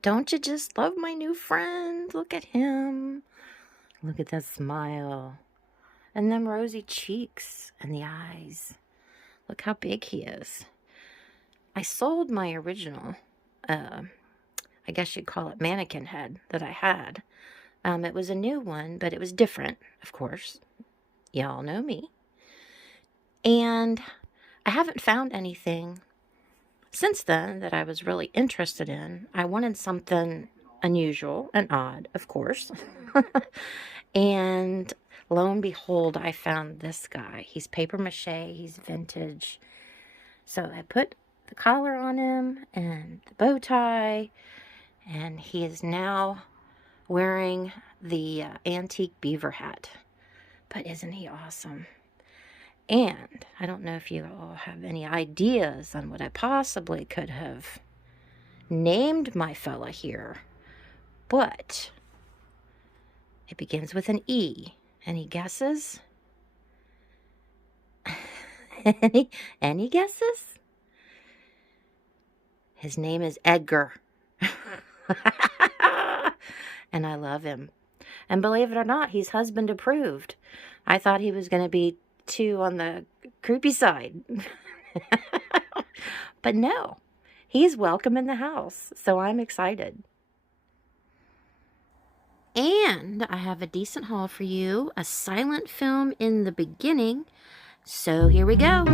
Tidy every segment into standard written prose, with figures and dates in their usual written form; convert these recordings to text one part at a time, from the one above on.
Don't you just love my new friend? Look at him. Look at that smile. And them rosy cheeks and the eyes. Look how big he is. I sold my original, I guess you'd call it mannequin head that I had. It was a new one, but it was different, of course. Y'all know me. And I haven't found anything since then that I was really interested in. I wanted something unusual and odd, of course. And lo and behold, I found this guy. He's paper mache, he's vintage. So I put the collar on him and the bow tie, and he is now wearing the antique beaver hat. But isn't he awesome? And I don't know if you all have any ideas on what I possibly could have named my fella here, but it begins with an E. Any guesses? Any guesses? His name is Edgar. And I love him. And believe it or not, he's husband approved. I thought he was going to be too on the creepy side. But no, he's welcome in the house, so I'm excited. And I have a decent haul for you, a silent film in the beginning. So here we go.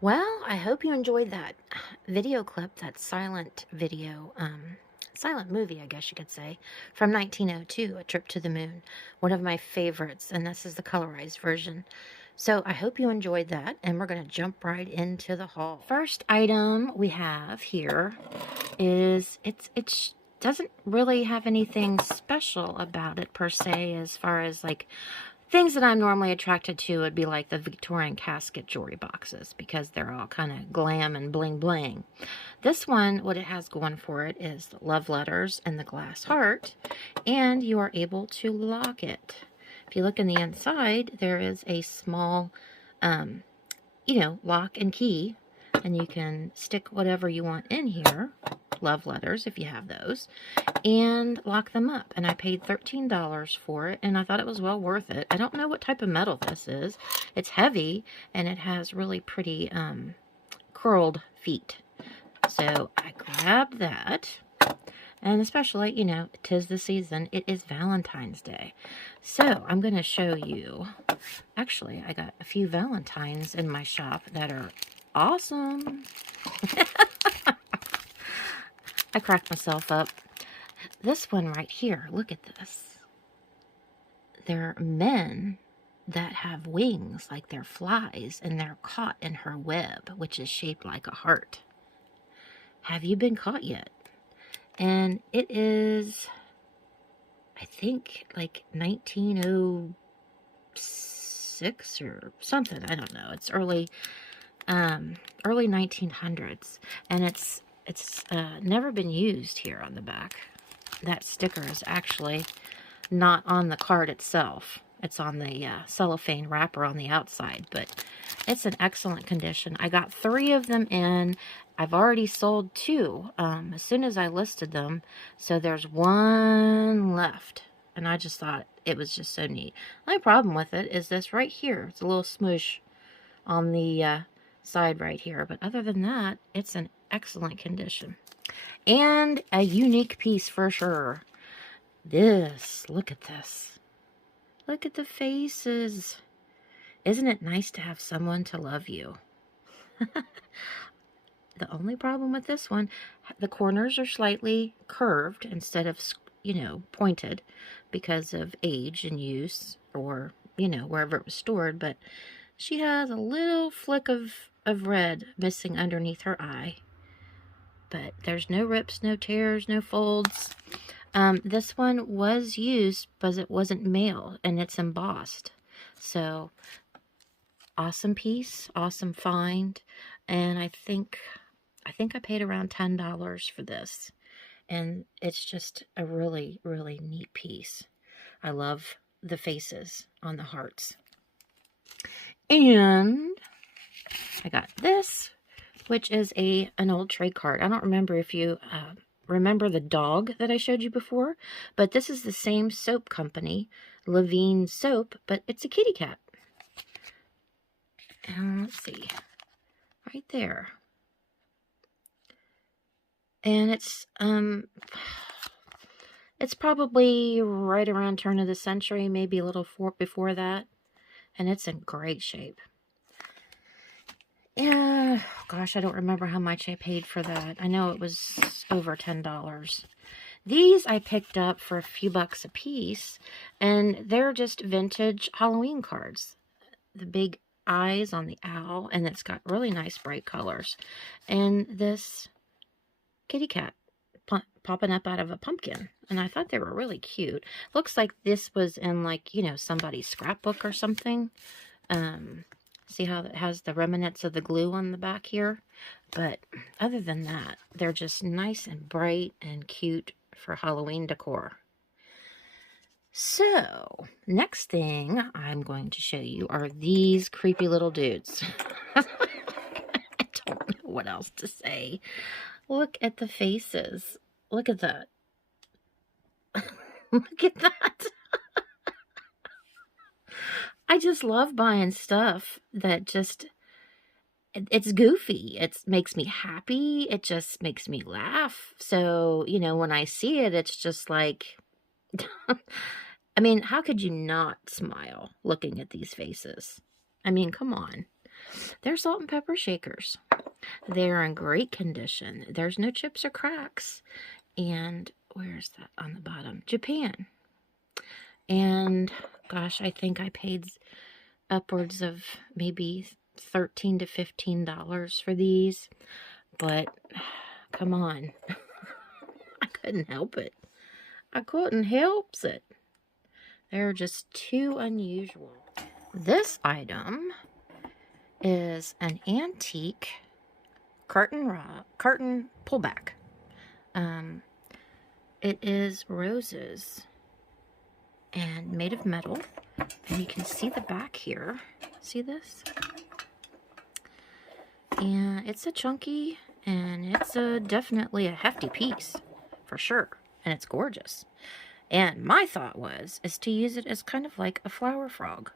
Well, I hope you enjoyed that video clip, that silent video, silent movie, I guess you could say, from 1902, A Trip to the Moon. One of my favorites, and this is the colorized version. So I hope you enjoyed that, and we're going to jump right into the haul. First item we have here is, it doesn't really have anything special about it per se, as far as like things that I'm normally attracted to would be like the Victorian casket jewelry boxes, because they're all kind of glam and bling bling. This one, what it has going for it is love letters and the glass heart, and you are able to lock it. If you look in the inside, there is a small, lock and key, and you can stick whatever you want in here, love letters if you have those, and lock them up. And I paid $13 for it, and I thought it was well worth it. I don't know what type of metal this is. It's heavy, and it has really pretty curled feet. So I grabbed that, and especially, 'tis the season. It is Valentine's Day. So I'm going to show you, actually, I got a few Valentines in my shop that are awesome. I cracked myself up. This one right here, look at this. They're men that have wings like they're flies, and they're caught in her web, which is shaped like a heart. Have you been caught yet? And it is, I think, like 1906 or something. I don't know. It's early 1900s, and it's never been used here on the back. That sticker is actually not on the card itself. It's on the cellophane wrapper on the outside, but it's in excellent condition. I got 3 of them in. I've already sold 2 as soon as I listed them, so there's 1 left, and I just thought it was just so neat. My problem with it is this right here. It's a little smoosh on the side right here, but other than that, it's in excellent condition. And a unique piece for sure. Look at this. Look at the faces. Isn't it nice to have someone to love you? The only problem with this one, the corners are slightly curved instead of, pointed because of age and use, or, wherever it was stored. But she has a little flick of red missing underneath her eye. But there's no rips, no tears, no folds. This one was used, but it wasn't mailed, and it's embossed. So, awesome piece, awesome find. And I think I paid around $10 for this. And it's just a really, really neat piece. I love the faces on the hearts. And I got this, which is an old trade card. I don't remember if you remember the dog that I showed you before, but this is the same soap company, Levine Soap, but it's a kitty cat. And let's see, right there. And it's probably right around turn of the century, maybe a little before that, and it's in great shape. Yeah, gosh, I don't remember how much I paid for that. I know it was over $10. These I picked up for a few bucks a piece, and they're just vintage Halloween cards. The big eyes on the owl, and it's got really nice bright colors. And this kitty cat popping up out of a pumpkin, and I thought they were really cute. Looks like this was in, like, somebody's scrapbook or something. See how it has the remnants of the glue on the back here? But other than that, they're just nice and bright and cute for Halloween decor. So, next thing I'm going to show you are these creepy little dudes. I don't know what else to say. Look at the faces. Look at that. Look at that. I just love buying stuff that just, it's goofy. It makes me happy. It just makes me laugh. So, you know, when I see it, it's just like, I mean, how could you not smile looking at these faces? I mean, come on. They're salt and pepper shakers. They're in great condition. There's no chips or cracks. And where's that on the bottom? Japan. And gosh, I think I paid upwards of maybe $13 to $15 for these. But come on. I couldn't help it. I couldn't help it. They're just too unusual. This item is an antique curtain pullback. It is roses and made of metal, and you can see the back here. See this? And it's a chunky, and it's definitely a hefty piece for sure, and it's gorgeous. And my thought is to use it as kind of like a flower frog,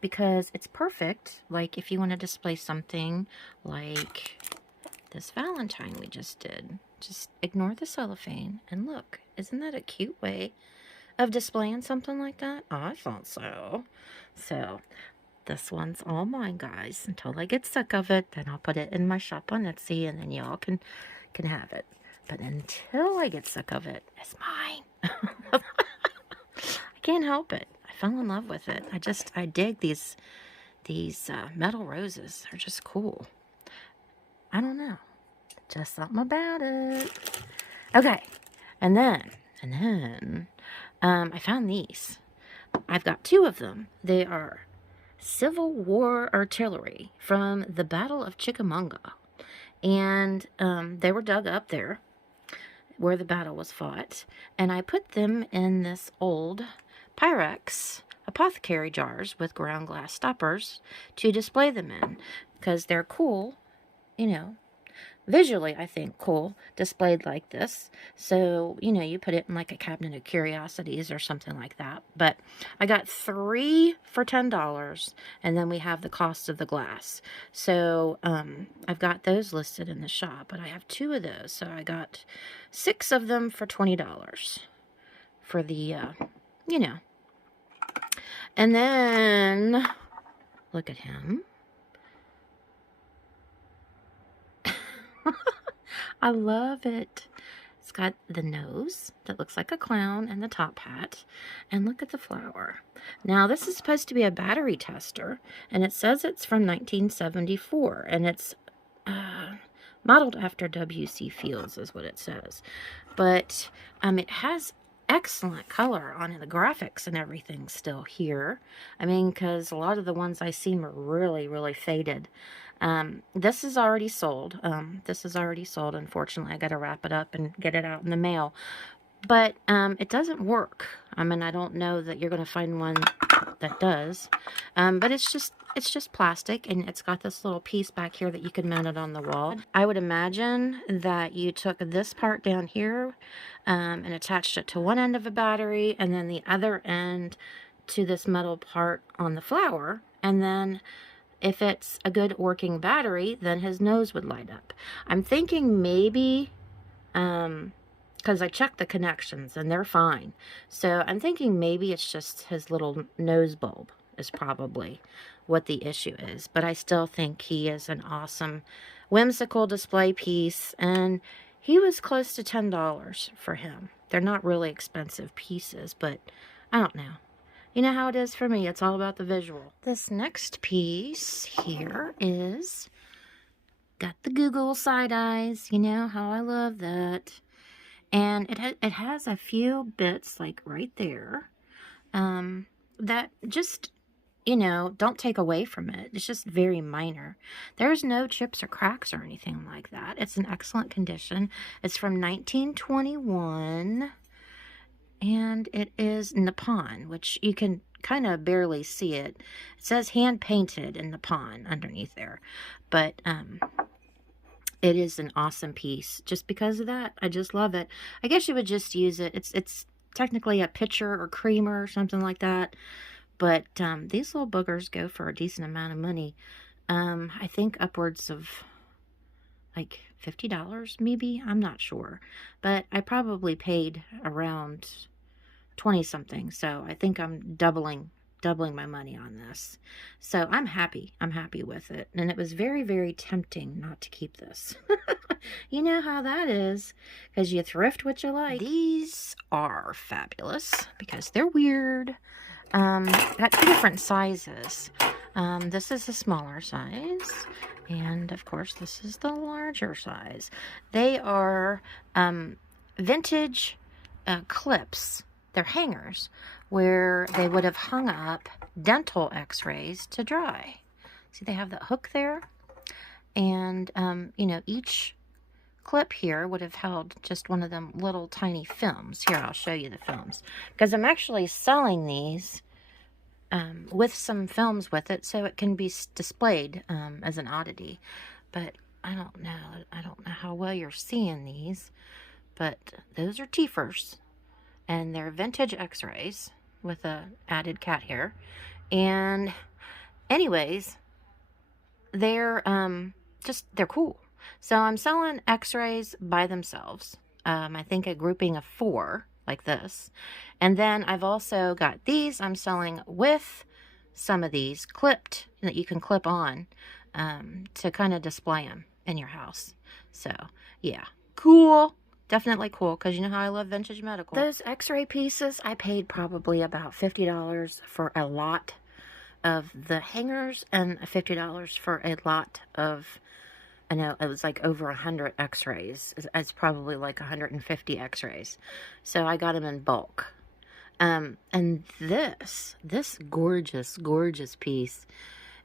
because it's perfect, like if you want to display something like this valentine we just did. Just ignore the cellophane and look. Isn't that a cute way of displaying something like that? I thought so. So, this one's all mine, guys. Until I get sick of it, then I'll put it in my shop on Etsy, and then y'all can have it. But until I get sick of it, it's mine. I can't help it. I fell in love with it. I dig these metal roses. They're just cool. I don't know. Just something about it. Okay. And then, I found these. I've got two of them. They are Civil War artillery from the Battle of Chickamauga. And they were dug up there where the battle was fought. And I put them in this old Pyrex apothecary jars with ground glass stoppers to display them in, because they're cool, you know, visually, I think, cool, displayed like this. So, you know, you put it in like a cabinet of curiosities or something like that. But I got 3 for $10, and then we have the cost of the glass. So, I've got those listed in the shop, but I have 2 of those. So I got 6 of them for $20 for the, you know. And then, look at him. I love it. It's got the nose that looks like a clown and the top hat. And look at the flower. Now, this is supposed to be a battery tester, and it says it's from 1974, and it's modeled after W.C. Fields is what it says. But it has excellent color on the graphics and everything still here. I mean, because a lot of the ones I seen were really, really faded. This is already sold. Unfortunately, I got to wrap it up and get it out in the mail. But it doesn't work. I mean, I don't know that you're going to find one that does. But it's just plastic, and it's got this little piece back here that you can mount it on the wall. I would imagine that you took this part down here and attached it to one end of a battery, and then the other end to this metal part on the flower, and then if it's a good working battery, then his nose would light up. I'm thinking maybe, because I checked the connections and they're fine. So I'm thinking maybe it's just his little nose bulb is probably what the issue is. But I still think he is an awesome, whimsical display piece. And he was close to $10 for him. They're not really expensive pieces, but I don't know. You know how it is for me. It's all about the visual. This next piece here is got the Google side eyes. You know how I love that. And it has a few bits like right there that just, you know, don't take away from it. It's just very minor. There's no chips or cracks or anything like that. It's in excellent condition. It's from 1921. and it is Nippon, which you can kind of barely see it. It says hand painted in Nippon underneath there, but it is an awesome piece just because of that. I just love it. I guess you would just use it. It's technically a pitcher or creamer or something like that, but these little boogers go for a decent amount of money. I think upwards of like $50 maybe. I'm not sure, but I probably paid around 20 something, so I think I'm doubling my money on this. So I'm happy with it, and it was very, very tempting not to keep this. You know how that is, because you thrift what you like. These are fabulous because they're weird. Got two different sizes. This is the smaller size, and of course this is the larger size. They are vintage clips. They're hangers where they would have hung up dental x-rays to dry. See, they have that hook there, and you know, each clip here would have held just one of them little tiny films. Here, I'll show you the films, because I'm actually selling these with some films with it, so it can be displayed as an oddity. But I don't know how well you're seeing these, but those are teethers, and they're vintage x-rays with a added cat hair. And anyways, they're they're cool. So I'm selling x-rays by themselves. I think a grouping of 4 like this. And then I've also got these I'm selling with some of these clipped that you can clip on to kind of display them in your house. So yeah, cool. Definitely cool, because you know how I love vintage medical. Those x-ray pieces, I paid probably about $50 for a lot of the hangers, and $50 for a lot of, I know it was like over 100 x-rays. It's probably like 150 x-rays. So I got them in bulk. And this gorgeous, gorgeous piece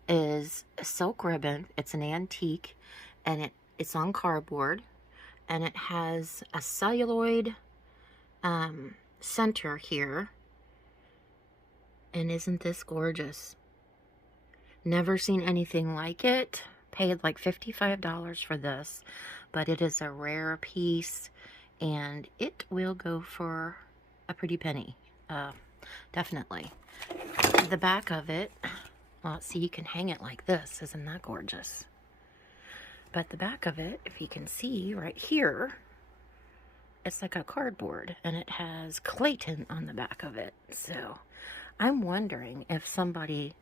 is a silk ribbon. It's an antique, and it's on cardboard. And it has a celluloid center here. And isn't this gorgeous? Never seen anything like it. Paid like $55 for this. But it is a rare piece. And it will go for a pretty penny. Definitely. The back of it, well, see, you can hang it like this. Isn't that gorgeous? But the back of it, if you can see right here, it's like a cardboard, and it has Clayton on the back of it. So I'm wondering if somebody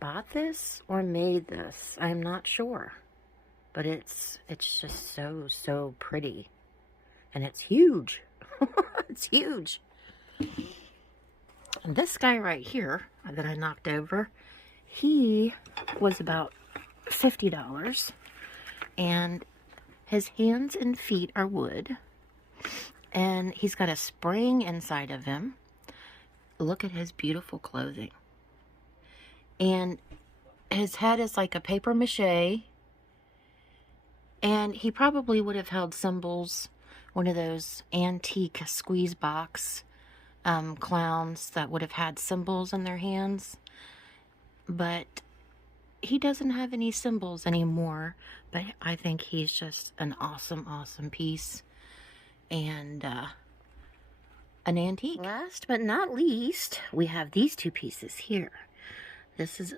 bought this or made this. I'm not sure, but it's just so pretty, and it's huge. It's huge. And this guy right here that I knocked over, he was about $50. And his hands and feet are wood, and he's got a spring inside of him. Look at his beautiful clothing, and his head is like a paper mache, and he probably would have held symbols, one of those antique squeeze box clowns that would have had symbols in their hands, but he doesn't have any symbols anymore. But I think he's just an awesome, awesome piece, and an antique. Last but not least, we have these two pieces here. This is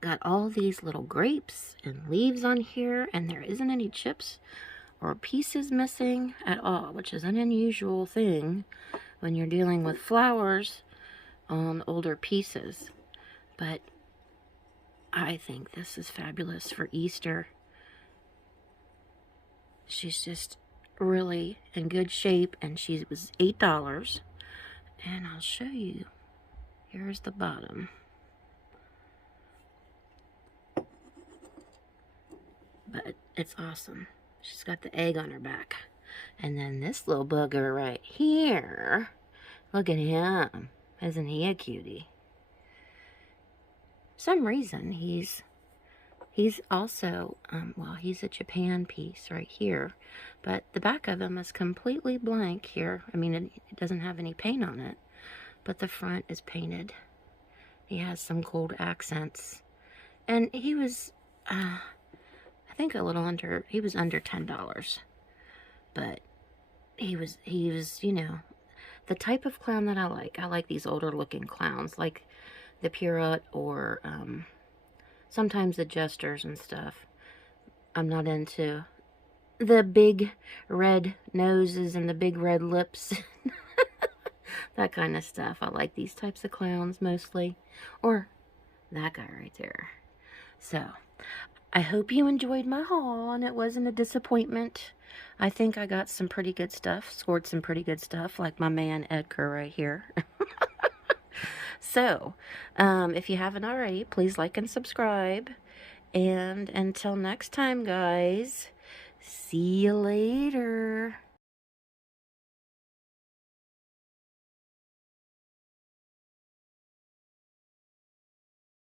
got all these little grapes and leaves on here, and there isn't any chips or pieces missing at all, which is an unusual thing when you're dealing with flowers on older pieces. But I think this is fabulous for Easter. She's just really in good shape, and she was $8. And I'll show you. Here's the bottom. But it's awesome. She's got the egg on her back. And then this little bugger right here. Look at him. Isn't he a cutie? For some reason, he's He's also, well, he's a Japan piece right here, but the back of him is completely blank here. I mean, it doesn't have any paint on it, but the front is painted. He has some gold accents, and he was, I think he was under $10, but he was, you know, the type of clown that I like. I like these older looking clowns, like the Pierrot or, sometimes the jesters and stuff. I'm not into the big red noses and the big red lips. That kind of stuff. I like these types of clowns mostly. Or that guy right there. So, I hope you enjoyed my haul and it wasn't a disappointment. I think I got some pretty good stuff. Scored some pretty good stuff, like my man Edgar right here. So, if you haven't already, please like and subscribe. And until next time, guys, see you later.